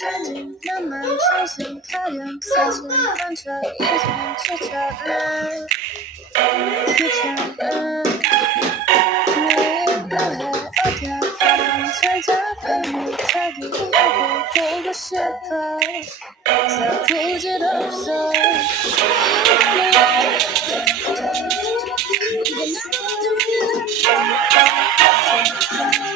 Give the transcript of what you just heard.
천진 나만 정신 타령 사진 반짝 이젠 귀찮아 매일 너의 어디야 살짝은 못하기 보고 싶어 다 부질없어 이게 나도